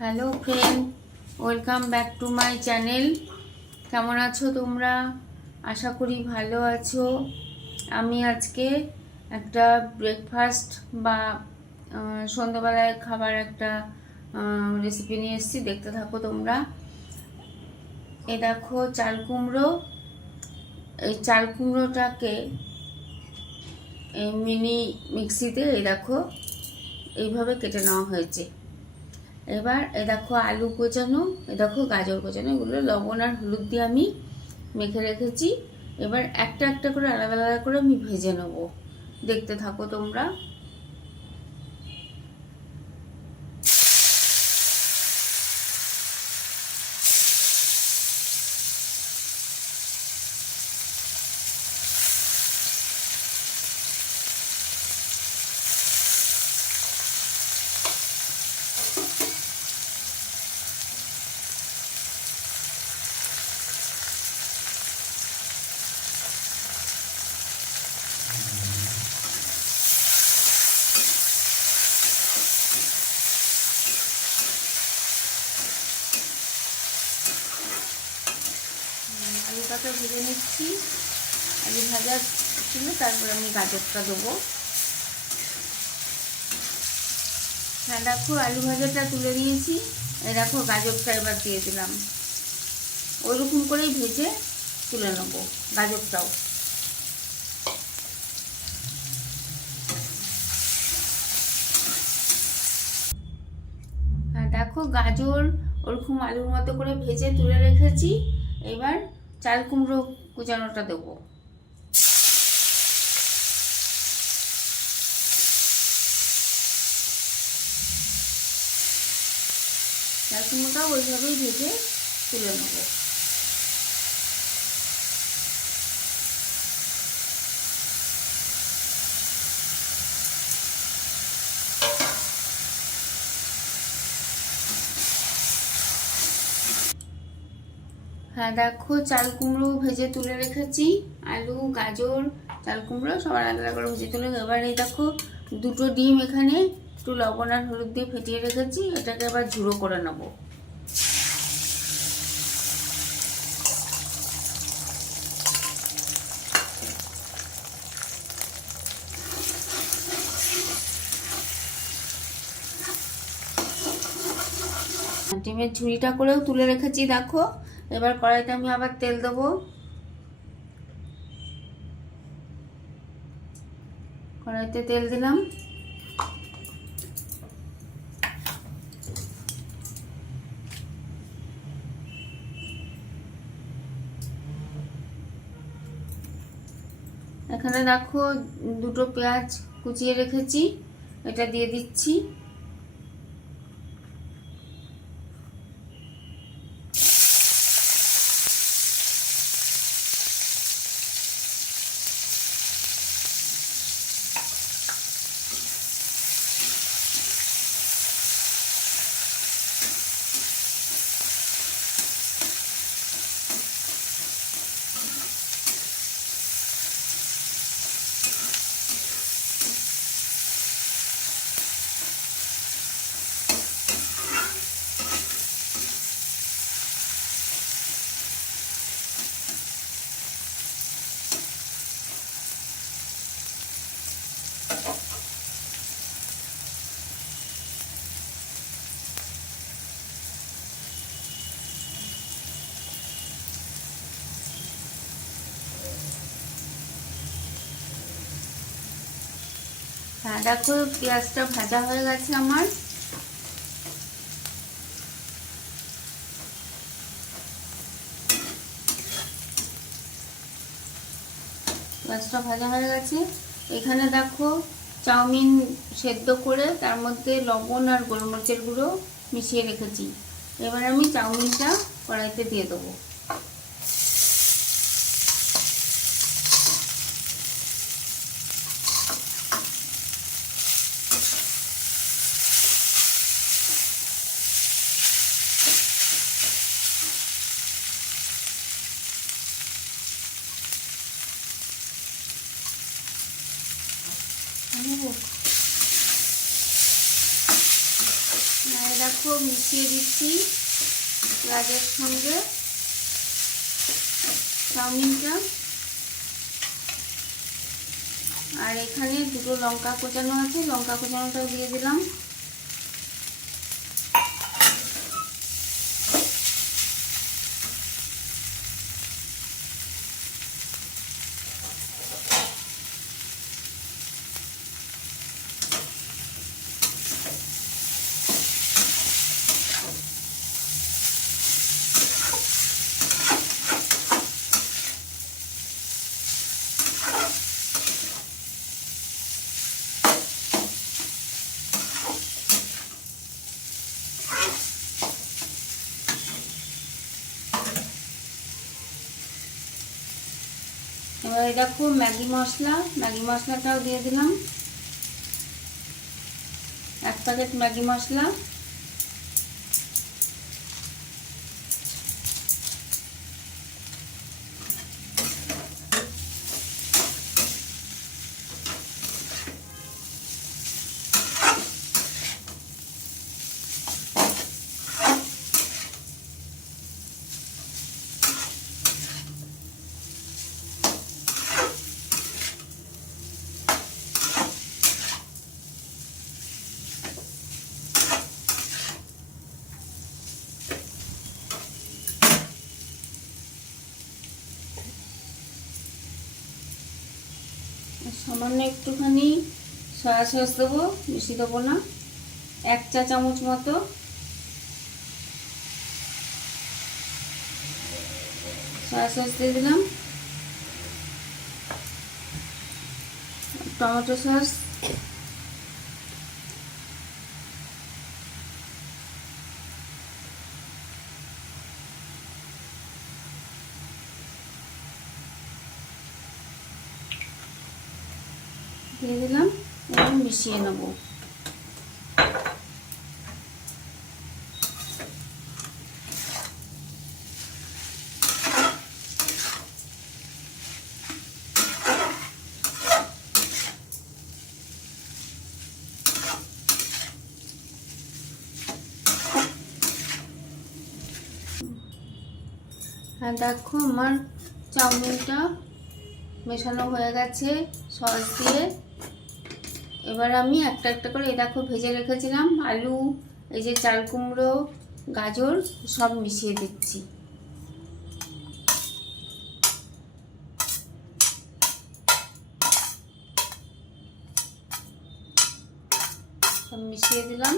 Hello friend, welcome back to my channel. কেমন আছো তোমরা? আশা করি ভালো আছো। আমি আজকে একটা ব্রেকফাস্ট বা সন্ধ্যাবেলায় খাবার একটা রেসিপি নিয়ে এসেছি, দেখতে থাকো তোমরা। এ দেখো চাল কুমড়ো। এই চাল কুমড়োটাকে মিনি মিক্সিতে, এই দেখো, এইভাবে কেটে নেওয়া হয়েছে। এবার এ দেখো আলু কোচানো, এ দেখো গাজর কোচানো, এগুলো লবণ আর হলুদ দিয়ে আমি মেখে রেখেছি। এবার একটা একটা করে আলাদা আলাদা করে আমি ভেজে নেব। দেখতে থাকো তোমরা। আলুটাকে ভেজে নিচ্ছি। আলু ভাজা ছিল, তারপরে আমি গাজরটা দেবো। হ্যাঁ দেখো, আলু ভাজাটা তুলে নিয়েছি। দেখো, গাজরটা এবার দিয়ে দিলাম। ওইরকম করেই ভেজে তুলে নেব গাজরটাও। হ্যাঁ দেখো, গাজর ওরকম আলুর মতো করে ভেজে তুলে রেখেছি। এবার চাল কুমড়ো কুচানোটা দেবো। চাল কুমড়োটা ওইভাবেই ভেজে তুলে নেব। হ্যাঁ দেখো চাল কুমড়ো ভেজে তুলে রেখেছি, আলু, গাজর, চাল কুমড়ো সবার আলাদা করে ভেজে তুলে এবার এই দেখো দুটো ডিম এখানে, একটু লবণ আর হলুদ দিয়ে ফেটিয়ে রেখেছি, এটাকে এবার ঝুড়ো করে নেব। ডিমের ঝুড়িটা করেও তুলে রেখেছি, দেখো। এবার কড়াইতে আমি আবার তেল দেবো। কড়াইতে তেল দিলাম। এখানে দেখো দুটো পেঁয়াজ কুচিয়ে রেখেছি, এটা দিয়ে দিচ্ছি। দেখো পেঁয়াজটা ভাজা হয়ে গেছে আমার। পেঁয়াজটা ভাজা হয়ে গেছে। এখানে দেখো চাউমিন সেদ্ধ করে তার মধ্যে লবণ আর গোলমরিচের গুঁড়ো মিশিয়ে রেখেছি। এবার আমি চাউমিনটা কড়াইতে দিয়ে দেবো। দেখো, মিশিয়ে দিচ্ছি গাজের সঙ্গে। চাউমিনটা। আর এখানে দুটো লঙ্কা কোচানো আছে, লঙ্কা কোচানোটাও দিয়ে দিলাম। এবারে দেখো ম্যাগি মশলা। ম্যাগি মশলাটাও দিয়ে দিলাম। এক প্যাকেট ম্যাগি মশলা। সামান্য একটুখানি সয়া সস দেবো, বেশি দেবো না। এক চা চামচ মতো। সয়া সস দিয়ে দিলাম। Tomato sauce. দিয়ে দিলাম এবং মিশিয়ে নেব। হ্যাঁ দেখো আমার চাউমিনটা মেশানো হয়ে গেছে সস দিয়ে। এবার আমি একটা একটা করে, এই দেখো ভেজে রেখেছিলাম, আলু, এই যে চাল কুমড়ো, গাজর, সব মিশিয়ে দিচ্ছি। সব মিশিয়ে দিলাম।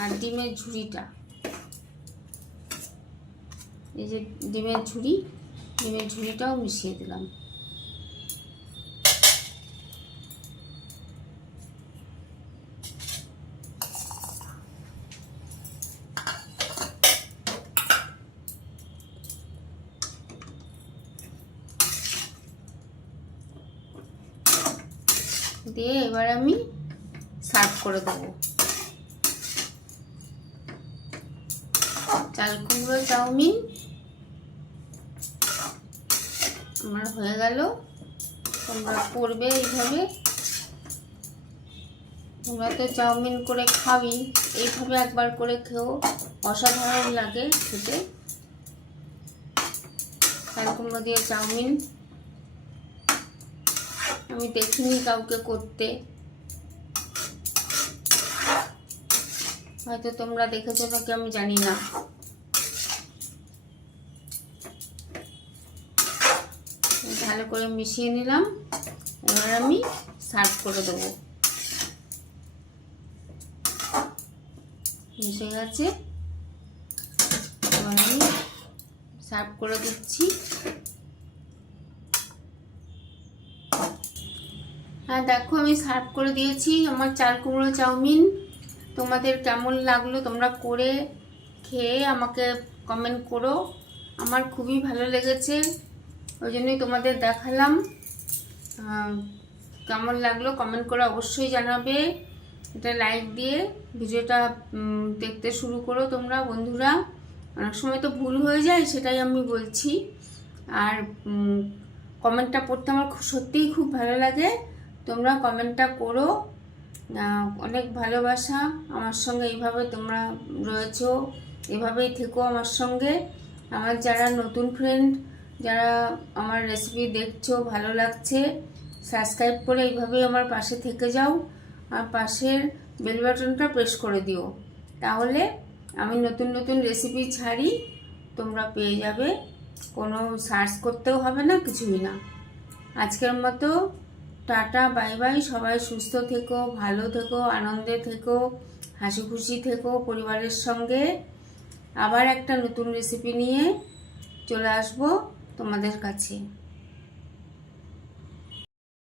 আর ডিমের ঝুড়িটা। এই যে ডিমের ঝুড়ি, ডিমের ঝুড়িটাও মিশিয়ে দিলাম। দিয়ে এবার আমি সার্ভ করে দেবো। চাল কুমড়ো, চাউমিন আমার হয়ে গেল। তোমরা করবে এইভাবে। তোমরা তো চাউমিন করে খাবি, এইভাবে একবার করে খেও। অসাধারণ লাগে খেতে। চাল কুমড়ো দিয়ে চাউমিন আমি দেখিনি কাউকে করতে। হয়তো তোমরা দেখেছ নাকি, আমি জানি না। ভালো করে মিশিয়ে নিলাম। এবার আমি সার্ভ করে দেবো। মিশে গেছে। এবার আমি সার্ভ করে দিচ্ছি। হ্যাঁ দেখো, আমি সার্ভ করে দিয়েছি আমার চাল কুমড়ো চাউমিন। তোমাদের কেমন লাগল তোমরা করে খেয়ে আমাকে কমেন্ট করো। আমার খুবই ভালো লেগেছে, ওই জন্যই তোমাদের দেখালাম। কেমন লাগল কমেন্ট করে অবশ্যই জানাবে। এটা লাইক দিয়ে ভিডিওটা দেখতে শুরু করো তোমরা, বন্ধুরা। অনেক সময় তো ভুল হয়ে যায়, সেটাই আমি বলছি। আর কমেন্টটা পড়তে আমার সত্যিই খুব ভালো লাগে। তোমরা কমেন্টটা করো। অনেক ভালোবাসা আমার সঙ্গে, এইভাবে তোমরা রয়েছো, এভাবেই থেকো আমার সঙ্গে। আমার যারা নতুন ফ্রেন্ড যারা আমার রেসিপি দেখছ, ভালো লাগছে সাবস্ক্রাইব করে এইভাবেই আমার পাশে থেকে যাও। আর পাশের বেল বাটনটা প্রেস করে দিও। তাহলে আমি নতুন নতুন রেসিপি ছাড়ি, তোমরা পেয়ে যাবে। কোনো সার্চ করতেও হবে না, কিছুই না। আজকের মতো টাটা, বাই বাই। সবাই সুস্থ থেকো, ভালো থেকো, আনন্দে থেকো হাসি খুশি থেকো পরিবারের সঙ্গে। আবার একটা নতুন রেসিপি নিয়ে চলে আসব তোমাদের কাছে।